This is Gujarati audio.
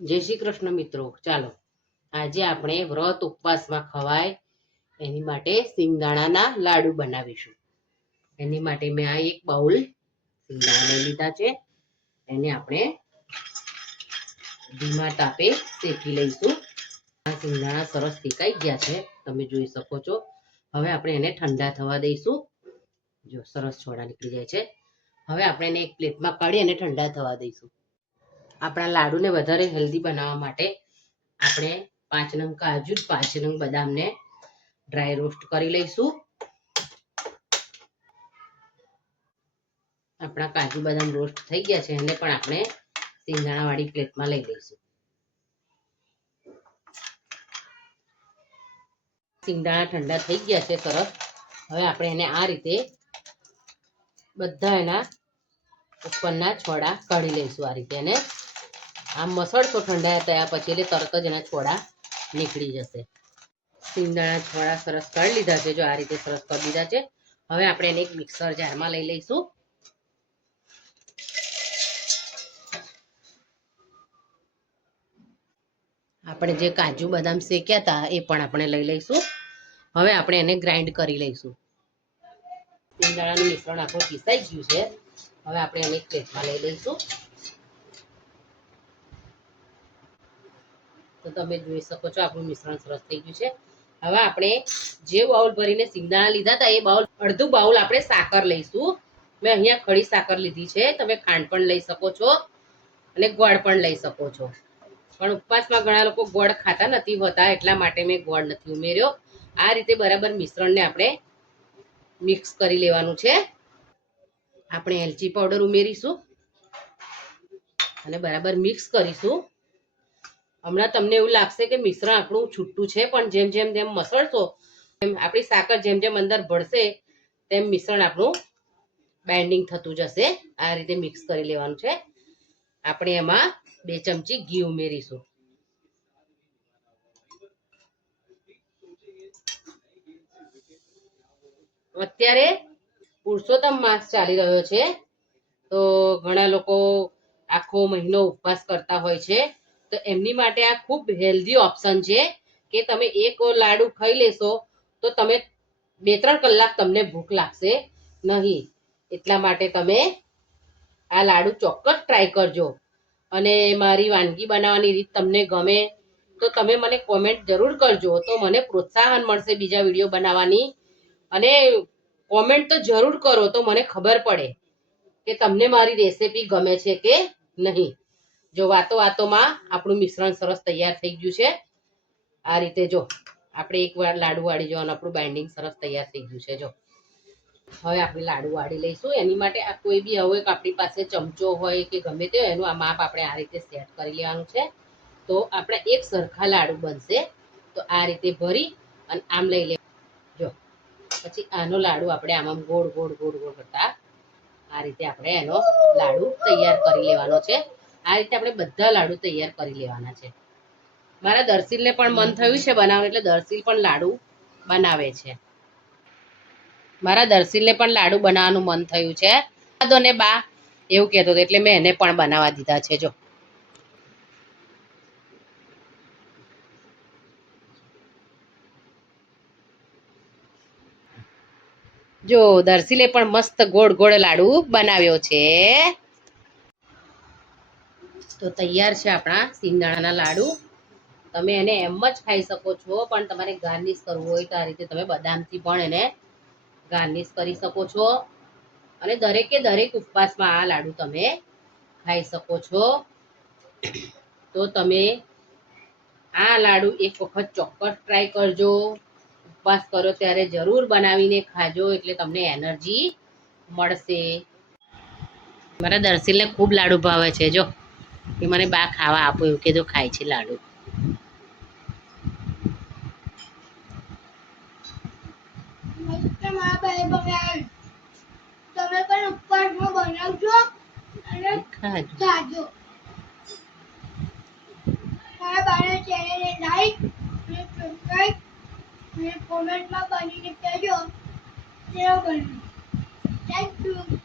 જય શ્રી કૃષ્ણ મિત્રો, ચાલો આજે આપણે વ્રત ઉપવાસમાં ખવાય એની માટે સિંગદાણાના લાડુ બનાવીશું. એની માટે મેં આ એક બાઉલ સિંગદાણા લઈ લીધા છે. એને આપણે ધીમા તાપે શેકી લઈશું. આ સિંગદાણા સરસ શેકાઈ ગયા છે, તમે જોઈ શકો છો. હવે આપણે એને ઠંડા થવા દઈશું. જો સરસ છોડા નીકળી જાય છે. હવે આપણે એને એક પ્લેટમાં કાઢી અને ઠંડા થવા દઈશું. આપણા લાડુને વધારે હેલ્ધી બનાવવા માટે આપણે 5 નંગ કાજુ 5 નંગ બદામને ડ્રાય રોસ્ટ કરી લઈશું. આપણા કાજુ બદામ રોસ્ટ થઈ ગયા છે, એને પણ આપણે સિંગદાણા વાળી પ્લેટમાં લઈ લઈશું. સિંગદાણા ઠંડા થઈ ગયા છે સરસ. હવે આપણે એને આ રીતે બધા એના ઉપરના છોડા કાઢી લઈશું. આ રીતે એને આમ મસળતો ઠંડા થયા પછી એટલે તરત જ એના છોડા નીકળી જશે. સિંગદાણા છોડા સરસ કાઢી લીધા છે. જો આ રીતે સરસ કરી દીધા છે. હવે આપણે એને એક મિક્સર જારમાં લઈ લઈશું. આપણે જે કાજુ બદામ શેક્યા હતા એ પણ આપણે લઈ લઈશું. હવે આપણે એને ગ્રાઇન્ડ કરી લઈશું. સિંગદાણાનું મિશ્રણ આપણું પીસાઈ ગયું છે. હવે આપણે એને એક પ્લેટમાં લઈ લઈશું. તો તમે જોઈ શકો છો આપણું મિશ્રણ સરસ થઈ ગયું છે. હવે આપણે જે બાઉલ ભરીને સિંગદાણા લીધા હતા એ બાઉલ અડધું બાઉલ આપણે સાકર લઈશું. મેં અહીંયા ખડી સાકર લીધી છે. તમે ખાંડ પણ લઈ શકો છો અને ગોળ પણ લઈ શકો છો. પણ ઉપવાસમાં ઘણા લોકો ગોળ ખાતા નથી હોતા, એટલા માટે મેં ગોળ નથી ઉમેર્યો. આ રીતે બરાબર મિશ્રણને આપણે મિક્સ કરી લેવાનું છે. આપણે એલચી પાવડર ઉમેરીશું અને બરાબર મિક્સ કરીશું. હમણાં તમને એવું લાગશે કે મિશ્રણ આપણું છૂટું છે, પણ જેમ જેમ જેમ મસળશો એમ આપણી સાકર જેમ જેમ અંદર ભળશે તેમ મિશ્રણ આપણું બાઇન્ડિંગ થતું જશે. આ રીતે મિક્સ કરી લેવાનું છે. આપણે એમાં 2 ચમચી ઘી ઉમેરીશું. અત્યારે પુરુષોત્તમ માસ ચાલી રહ્યો છે, તો ઘણા લોકો આખો મહિનો ઉપવાસ કરતા હોય છે. તો એમની માટે આ ખૂબ હેલ્ધી ઓપ્શન છે કે તમે એક લાડુ ખાઈ લેશો તો તમે 2-3 કલાક તમને ભૂખ લાગશે નહીં. એટલા માટે તમે આ લાડુ ચોક્કસ ટ્રાય કરજો. અને મારી વાનગી બનાવવાની રીત તમને ગમે તો તમે મને કોમેન્ટ જરૂર કરજો, તો મને પ્રોત્સાહન મળશે બીજા વિડીયો બનાવવાની. અને કોમેન્ટ તો જરૂર કરો તો મને ખબર પડે કે તમને મારી રેસિપી ગમે છે કે નહીં. જો વાતો વાતોમાં આપણું મિશ્રણ સરસ તૈયાર થઈ ગયું છે. આ રીતે જો આપણે એક વાર લાડુ વાળી જવાનું, આપણું બાઇન્ડિંગ સરસ તૈયાર થઈ ગયું છે. જો હવે આપણે લાડુ વાળી લઈશું. એની માટે આ કોઈ બી હવે આપણી પાસે ચમચો હોય કે ગમે તે એનું આ માપ આપણે આ રીતે સેટ કરી લેવાનું છે. તો આપણે એક સરખા લાડુ બનશે. તો આ રીતે ભરી અને આમ લઈ લે. જો પછી આનો લાડુ આપણે આમ ગોળ ગોળ ગોળ ગોળ કરતા આ રીતે આપણે એનો લાડુ તૈયાર કરી લેવાનો છે. આ રીતે આપણે બધા લાડુ તૈયાર કરી લેવાના છે. મારા દર્શીલને પણ મન થયું છે બનાવવાનું, એટલે દર્શીલ પણ લાડુ બનાવે છે. મારા દર્શીલને પણ લાડુ બનાવવાનું મન થયું છે. ને બા એવું કહેતો હતો એટલે મેં એને પણ બનાવવા દીધા છે. જો દર્શીલે પણ મસ્ત ગોળ ગોળ લાડુ બનાવ્યો છે. તો તૈયાર છે આપણા સિંગદાણાના લાડુ. તમે એને એમ જ ખાઈ શકો છો, પણ તમારે ગાર્નિશ કરવું હોય તો આ રીતે તમે બદામથી પણ એને ગાર્નિશ કરી શકો છો. અને દરેકે દરેક ઉપવાસમાં આ લાડુ તમે ખાઈ શકો છો. તો તમે આ લાડુ એક વખત ચોક્કસ ટ્રાય કરજો. ઉપવાસ કરો ત્યારે જરૂર બનાવીને ખાજો, એટલે તમને એનર્જી મળશે. મારા દર્શીલને ખૂબ લાડુ ભાવે છે. જો એ મને બા ખાવા આપો એવું કીધું, ખાય છે લાડુ. તમે પણ ઉપવાસમાં બનાવજો અને ખાજો. મારા બાને ચેનલને લાઈક અને સબસ્ક્રાઇબ અને કોમેન્ટમાં બનીને કહેજો કેવો બન્યો. Thank you.